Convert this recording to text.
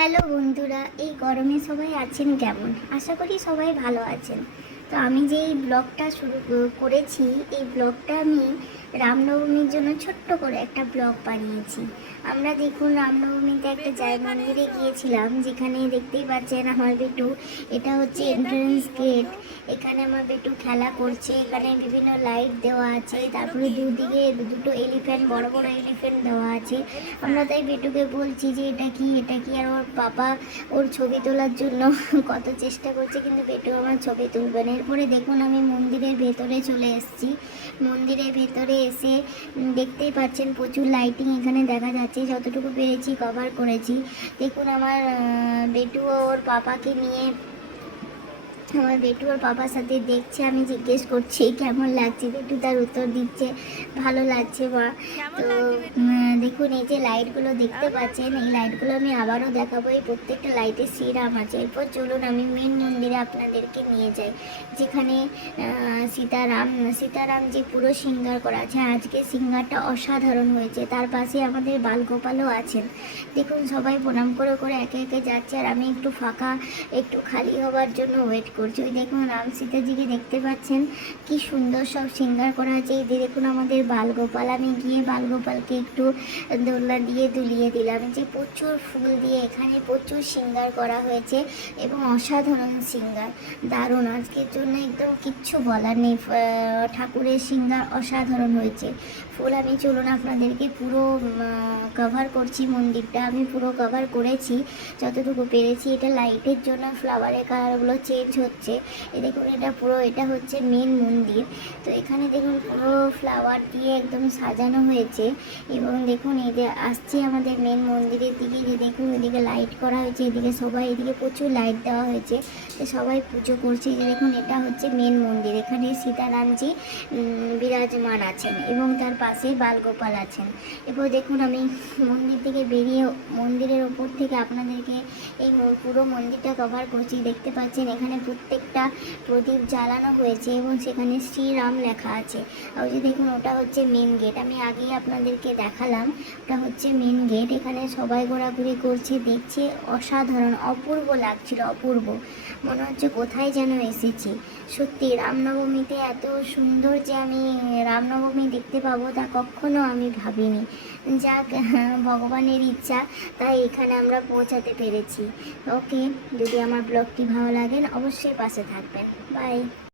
Hello বন্ধুরা, এই গরমে সবাই আছেন কেমন? আশা করি সবাই ভালো আছেন। তো আমি যে এই ব্লগটা শুরু করেছি, এই ব্লগটা আমি রামনবমীর জন্য ছোট্ট করে একটা ব্লগ বানিয়েছি। আমরা দেখুন রামনবমীতে একটা মন্দিরে গিয়েছিলাম, যেখানে দেখতেই পাচ্ছেন আমার বেটু। এটা হচ্ছে এন্ট্রান্স গেট। এখানে আমার বেটু খেলা করছে। এখানে বিভিন্ন লাইট দেওয়া আছে, তারপরে দুদিকে দুটো এলিফ্যান্ট, বড় বড় এলিফ্যান্ট দেওয়া আছে। আমরা তাই বেটুকে বলছি যে এটা কি এটা কি, আর ওর বাবা ওর ছবি তোলার জন্য কত চেষ্টা করছে, কিন্তু বেটু আমার ছবি তুলবে না। এরপরে দেখুন আমি মন্দিরের ভেতরে চলে এসেছি। মন্দিরের ভেতরে এসে দেখতেই পাচ্ছেন প্রচুর লাইটিং এখানে দেখা যাচ্ছে। যতটুকু পেরেছি কভার করেছি। দেখুন আমার বেটু ওর পাপাকে নিয়ে, আমার বেটু ওর বাবার সাথে দেখছে। আমি জিজ্ঞেস করছি কেমন লাগছে, বেটু তার উত্তর দিচ্ছে ভালো লাগছে মা। তো দেখুন এই যে লাইটগুলো দেখতে পাচ্ছেন, এই লাইটগুলো আমি আবারও দেখাবো। এই প্রত্যেকটা লাইটের সিরাম আছে। এরপর চলুন আমি মেন মন্দিরে আপনাদেরকে নিয়ে যাই, যেখানে সীতারাম যে পুরো সিঙ্গার করা আছে। আজকে সিঙ্গারটা অসাধারণ হয়েছে। তার পাশে আমাদের বালগোপালও আছেন। দেখুন সবাই প্রণাম করে করে একে একে যাচ্ছে, আর আমি একটু ফাঁকা, একটু খালি হওয়ার জন্য ওয়েট করছি। ওই দেখুন রাম সীতাজিকে দেখতে পাচ্ছেন, কি সুন্দর সব সিঙ্গার করা আছে। এই দেখুন আমাদের বালগোপাল। আমি গিয়ে বালগোপালকে একটু দোলনা দিয়ে দুলিয়ে দিলাম। যে প্রচুর ফুল দিয়ে এখানে প্রচুর সিঙ্গার করা হয়েছে এবং অসাধারণ সিঙ্গার, দারুণ। আজকের জন্য একদম কিচ্ছু বলার নেই। ঠাকুরের সিঙ্গার অসাধারণ হয়েছে। ফুল আমি চলুন আপনাদেরকে পুরো কভার করছি। মন্দিরটা আমি পুরো কভার করেছি যতটুকু পেরেছি। এটা লাইটের জন্য ফ্লাওয়ারের কালারগুলো চেঞ্জ হচ্ছে। দেখুন এটা হচ্ছে মেন মন্দির। তো এখানে দেখুন পুরো ফ্লাওয়ার দিয়ে একদম সাজানো হয়েছে। এবং দেখুন এই যে আসছে আমাদের মেন মন্দিরের দিকে, যে দেখুন এদিকে লাইট করা হয়েছে, এদিকে সবাই, এদিকে প্রচুর লাইট দেওয়া হয়েছে, সবাই পুজো করছে। যে দেখুন এটা হচ্ছে মেন মন্দির। এখানে সীতারামজি বিরাজমান আছেন এবং তার পাশে বালগোপাল আছেন। এরপর দেখুন আমি মন্দির থেকে বেরিয়ে মন্দিরের ওপর থেকে আপনাদেরকে এই পুরো মন্দিরটা কভার করছি। দেখতে পাচ্ছেন এখানে প্রত্যেকটা প্রদীপ জ্বালানো হয়েছে এবং সেখানে শ্রীরাম লেখা আছে। আর ওই যে দেখুন ওটা হচ্ছে মেন গেট। আমি আগেই আপনাদেরকে দেখালাম, ওটা হচ্ছে মেন গেট। এখানে সবাই ঘোরাঘুরি করছে, দেখছে। অসাধারণ, অপূর্ব লাগছিল, অপূর্ব। মনে হচ্ছে কোথায় যেন এসেছি। সত্যি রামনবমীতে এত সুন্দর যে আমি রামনবমী দেখতে পাবো তা কখনো আমি ভাবিনি। যাক, ভগবানের ইচ্ছা, তাই এখানে আমরা পৌঁছাতে পেরেছি। ওকে, যদি আমার ব্লগটি ভালো লাগেন অবশ্যই পাশে থাকবেন। বাই।